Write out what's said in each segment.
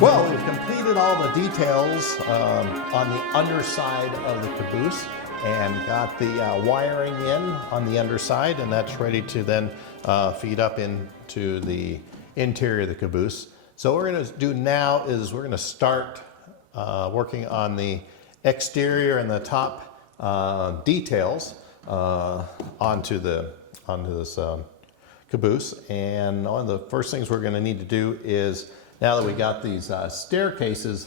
Well, we've completed all the details on the underside of the caboose and got the wiring in on the underside, and that's ready to then feed up into the interior of the caboose. So what we're going to do now is we're going to start working on the exterior and the top details onto this caboose. And one of the first things we're going to need to do is, now that we got these staircases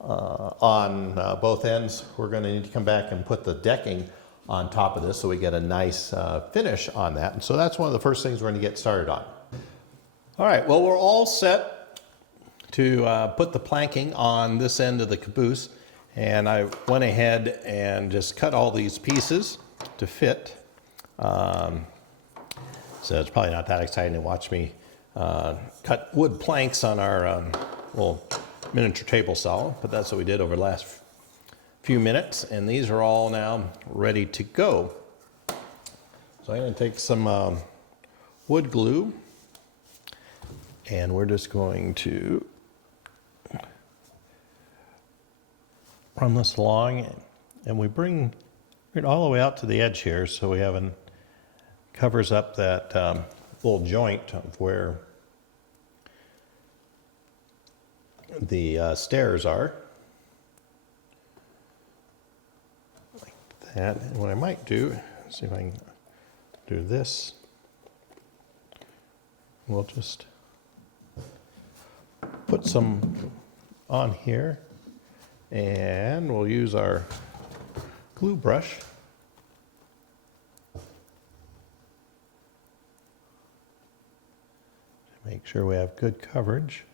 on both ends, we're going to need to come back and put the decking on top of this so we get a nice finish on that. And so that's one of the first things we're going to get started on. All right, well, we're all set to put the planking on this end of the caboose. And I went ahead and just cut all these pieces to fit. So it's probably not that exciting to watch me cut wood planks on our little miniature table saw, but that's what we did over the last few minutes, and these are all now ready to go. So I'm going to take some wood glue, and we're just going to run this along, and we bring it all the way out to the edge here, so we have covers up that little joint of where the stairs are, like that. And what I might do, see if I can do this, we'll just put some on here, and we'll use our glue brush to make sure we have good coverage.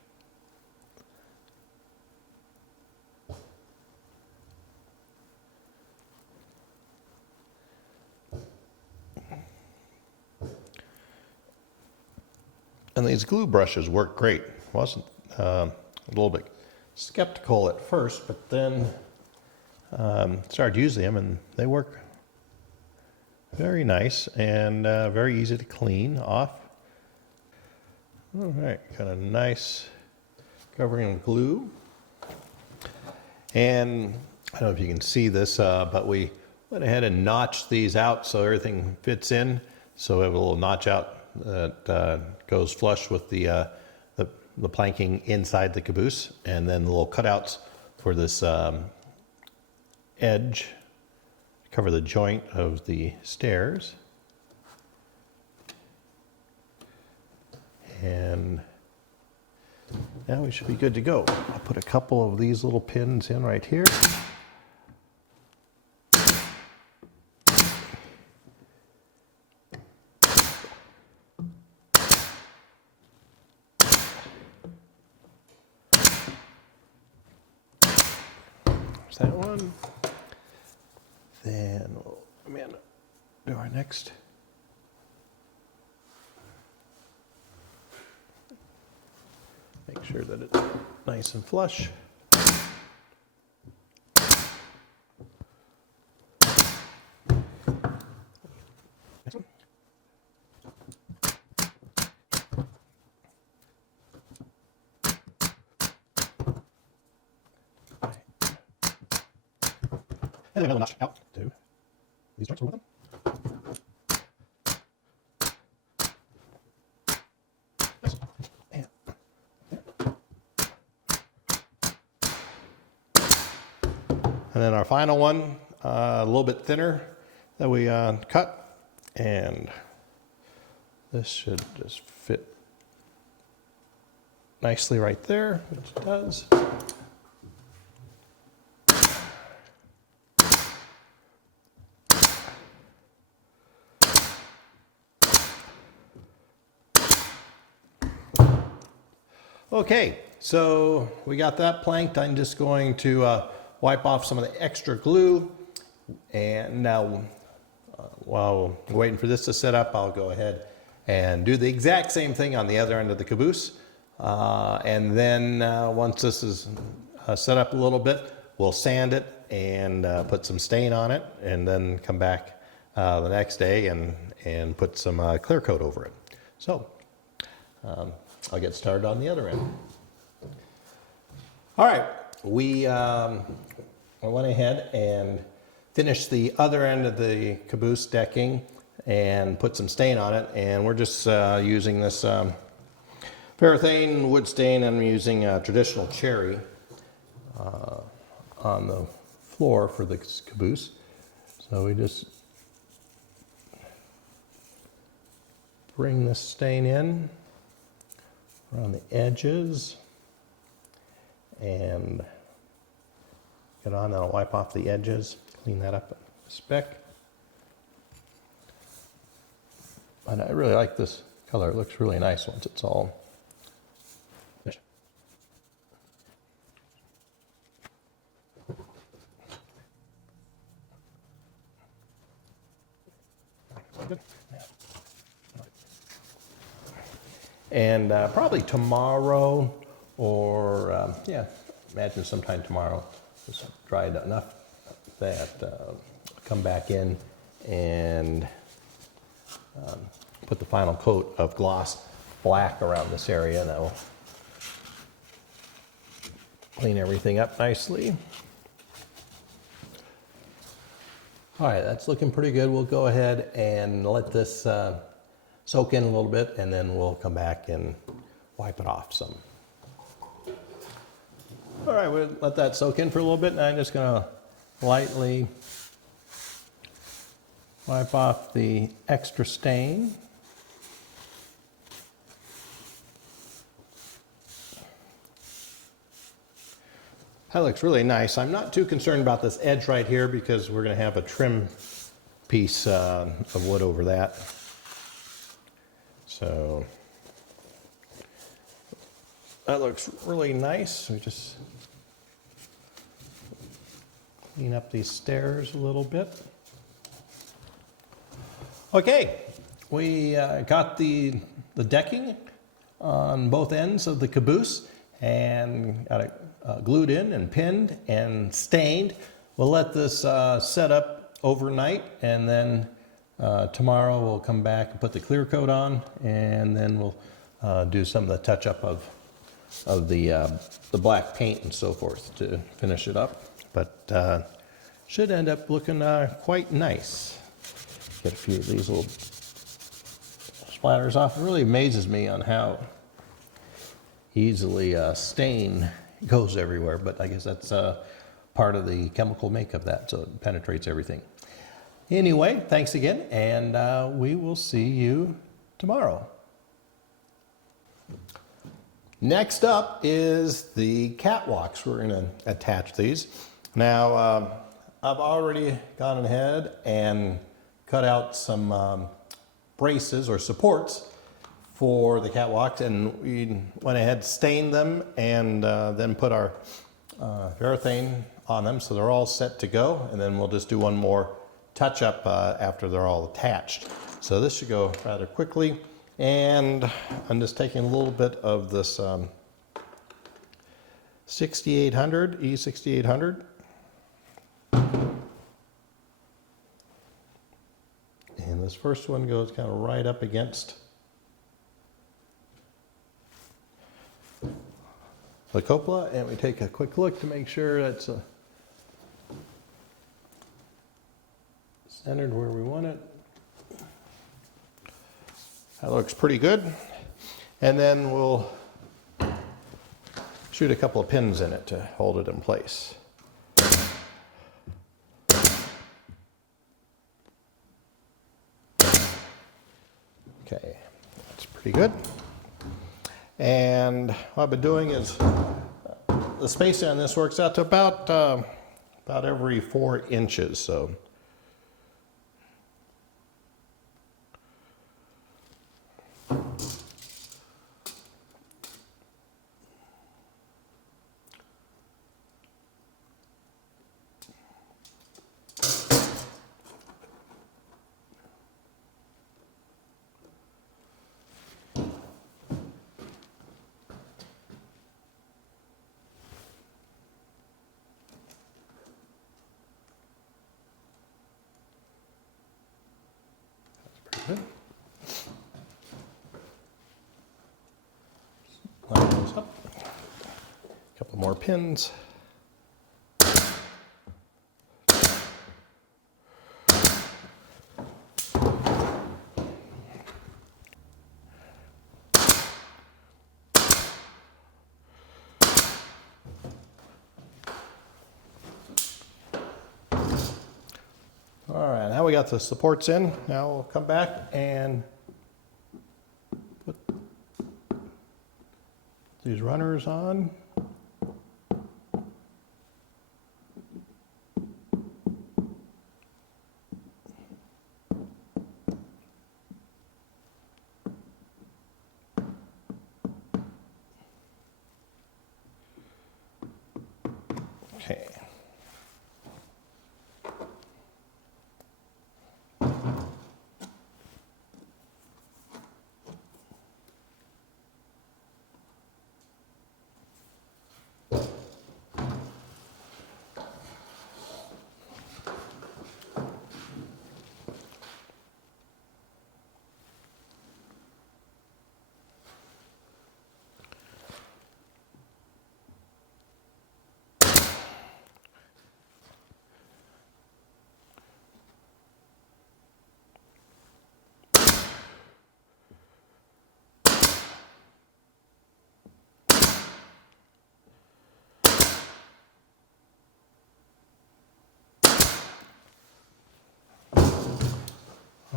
And these glue brushes work great. Wasn't a little bit skeptical at first, but then started using them, and they work very nice and very easy to clean off. All right, got a nice covering of glue. And I don't know if you can see this, but we went ahead and notched these out so everything fits in. So we have a little notch out that goes flush with the planking inside the caboose, and then the little cutouts for this edge cover the joint of the stairs. And now we should be good to go. I'll put a couple of these little pins in right here. That one. Then we'll do our next. Make sure that it's nice and flush. Next one. And then another notch out to these joints with them. Nice. And then our final one, a little bit thinner that we cut, and this should just fit nicely right there, which it does. Okay, so we got that planked. I'm just going to wipe off some of the extra glue. And now, while we're waiting for this to set up, I'll go ahead and do the exact same thing on the other end of the caboose. And then once this is set up a little bit, we'll sand it and put some stain on it, and then come back the next day and put some clear coat over it. So I'll get started on the other end. All right, I went ahead and finished the other end of the caboose decking and put some stain on it, and we're just using this paraffin wood stain. I'm using traditional cherry on the floor for the caboose. So we just bring this stain in around the edges and get on. I'll wipe off the edges, clean that up a speck. And I really like this color. It looks really nice once it's all finished. And probably tomorrow, or yeah, imagine sometime tomorrow, it's dried enough that come back in and put the final coat of gloss black around this area, and that will clean everything up nicely. All right, that's looking pretty good. We'll go ahead and let this soak in a little bit, and then we'll come back and wipe it off some. All right, we'll let that soak in for a little bit, and I'm just gonna lightly wipe off the extra stain. That looks really nice. I'm not too concerned about this edge right here because we're going to have a trim piece of wood over that. So that looks really nice. We just clean up these stairs a little bit. Okay, we got the decking on both ends of the caboose and got it glued in and pinned and stained. We'll let this set up overnight, and then tomorrow we'll come back and put the clear coat on, and then we'll do some of the touch up of the black paint and so forth to finish it up. But should end up looking quite nice. Get a few of these little splatters off. It really amazes me on how easily stain goes everywhere, but I guess that's part of the chemical make of that, so it penetrates everything. Anyway, thanks again, and we will see you tomorrow. Next up is the catwalks. We're going to attach these. Now, I've already gone ahead and cut out some braces or supports for the catwalks, and we went ahead, stained them, and then put our urethane on them, so they're all set to go. And then we'll just do one more touch up after they're all attached. So this should go rather quickly. And I'm just taking a little bit of this 6800, E6800. And this first one goes kind of right up against the cupola, and we take a quick look to make sure that's centered where we want it. That looks pretty good. And then we'll shoot a couple of pins in it to hold it in place. Okay, that's pretty good. And what I've been doing is the spacing on this works out to about every 4 inches. So more pins. All right, now we got the supports in. Now we'll come back and put these runners on. Okay.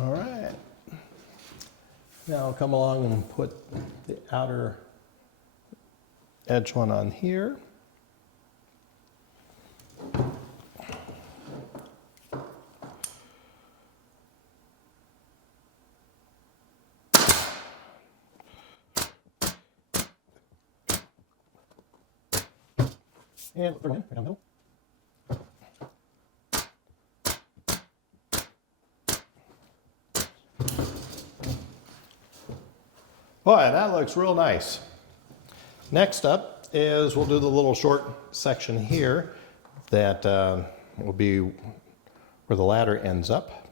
All right. Now I'll come along and put the outer edge one on here. And throw in, right down the middle. Boy, that looks real nice. Next up is we'll do the little short section here that will be where the ladder ends up.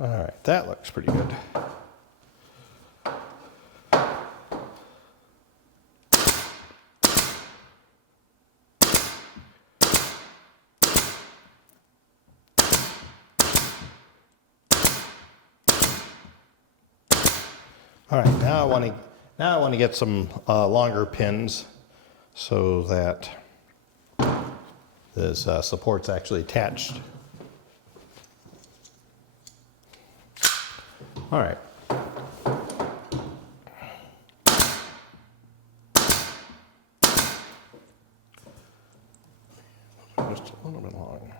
All right, that looks pretty good. All right, now I want to get some longer pins so that this support's actually attached. All right. Just a little bit long.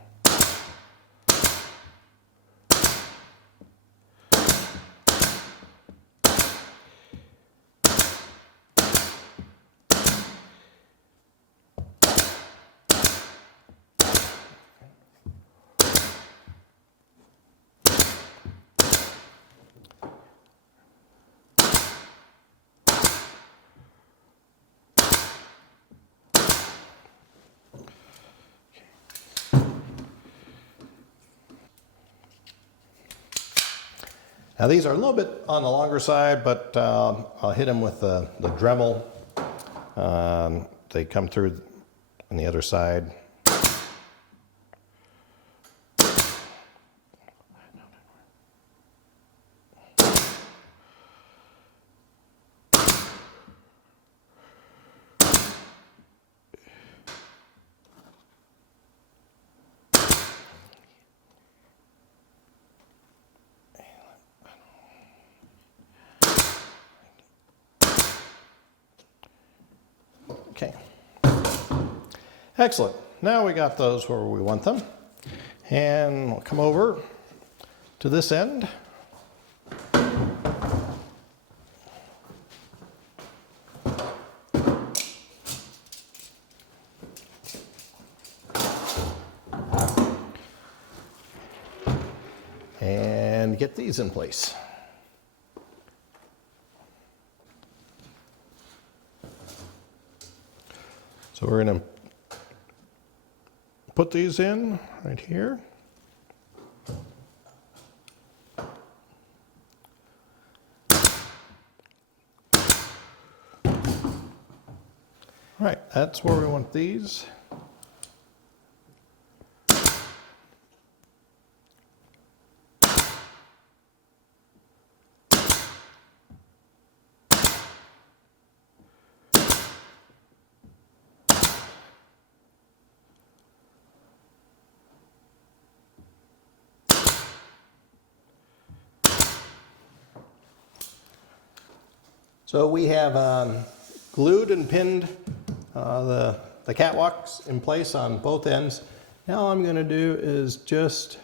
Now these are a little bit on the longer side, but I'll hit them with the Dremel. They come through on the other side. Okay, excellent. Now we got those where we want them. And we'll come over to this end. And get these in place. So we're going to put these in right here. right, that's where we want these. So we have glued and pinned the catwalks in place on both ends. Now all I'm going to do is just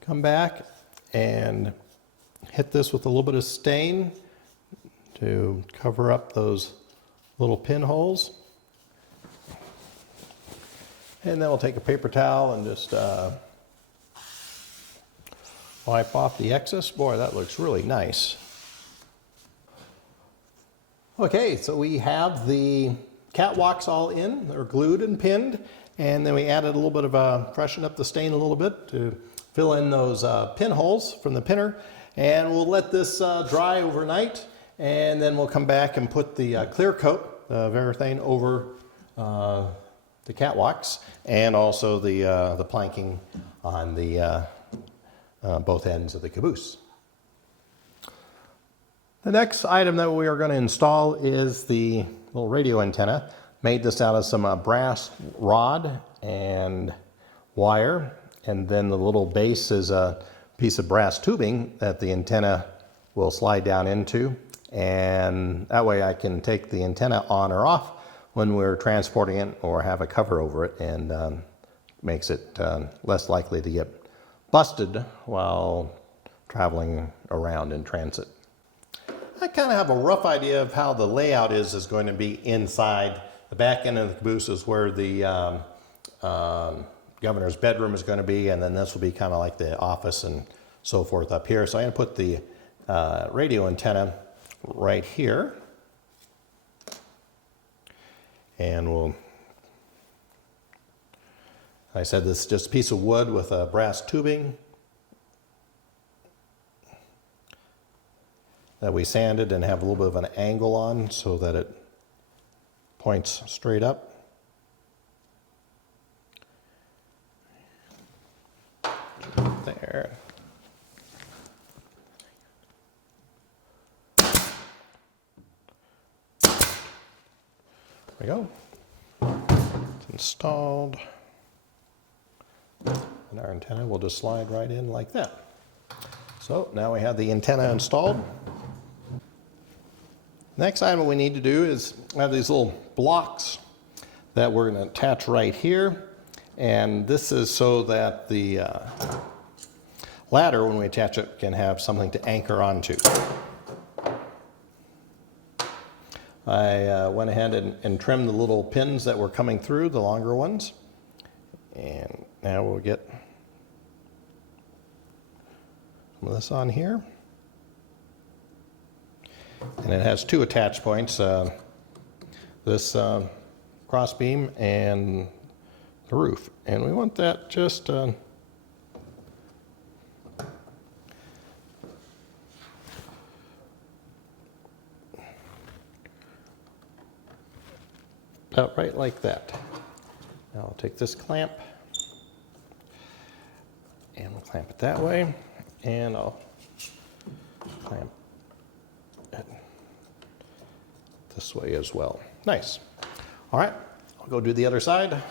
come back and hit this with a little bit of stain to cover up those little pinholes. And then we'll take a paper towel and just wipe off the excess. Boy, that looks really nice. Okay, so we have the catwalks all in. They're glued and pinned. And then we added a little bit of freshen up the stain a little bit to fill in those pinholes from the pinner. And we'll let this dry overnight. And then we'll come back and put the clear coat, Varathane, over the catwalks and also the planking on the both ends of the caboose. The next item that we are going to install is the little radio antenna. Made this out of some brass rod and wire, and then the little base is a piece of brass tubing that the antenna will slide down into, and that way I can take the antenna on or off when we're transporting it or have a cover over it, and makes it less likely to get busted while traveling around in transit. I kind of have a rough idea of how the layout is going to be inside. The back end of the caboose is where the governor's bedroom is going to be, and then this will be kind of like the office and so forth up here. So I'm going to put the radio antenna right here. And we'll, like I said, this is just a piece of wood with a brass tubing that we sanded and have a little bit of an angle on so that it points straight up. There. There we go. It's installed. And our antenna will just slide right in like that. So now we have the antenna installed. Next item we need to do is have these little blocks that we're going to attach right here. And this is so that the ladder, when we attach it, can have something to anchor onto. I went ahead and trimmed the little pins that were coming through, the longer ones. And now we'll get some of this on here. And it has two attach points, this cross beam and the roof. And we want that just about right like that. Now I'll take this clamp and we'll clamp it that way, and I'll clamp it this way as well. Nice. All right, I'll go do the other side.